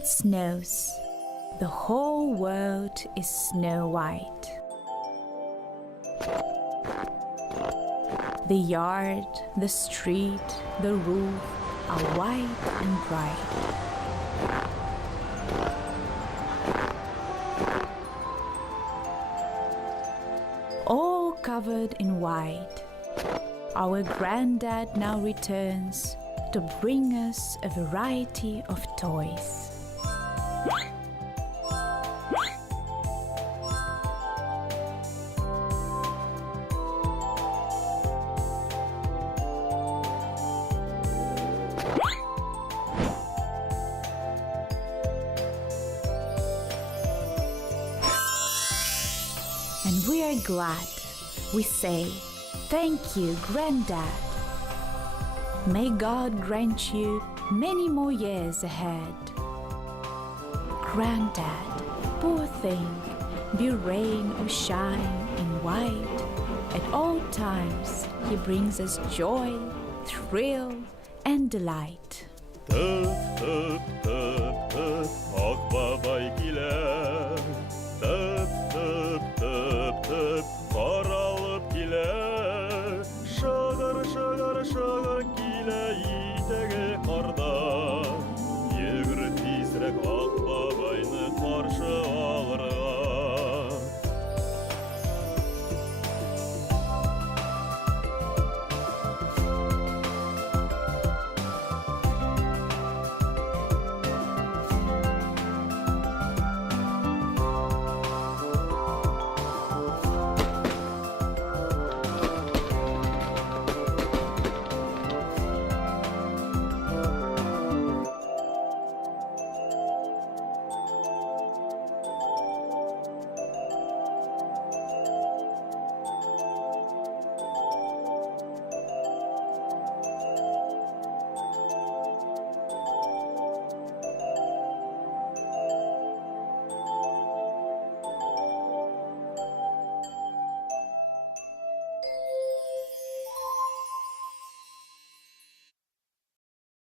It snows. The whole world is snow white. The yard, the street, the roof are white and bright. All covered in white, our granddad now returns to bring us a variety of toys. And we are glad. We say, thank you, Granddad. May God grant you many more years ahead. Granddad, poor thing, be rain or shine in white, at all times he brings us joy, thrill, and delight. Tıp tıp tıp tıp akbaba ikiler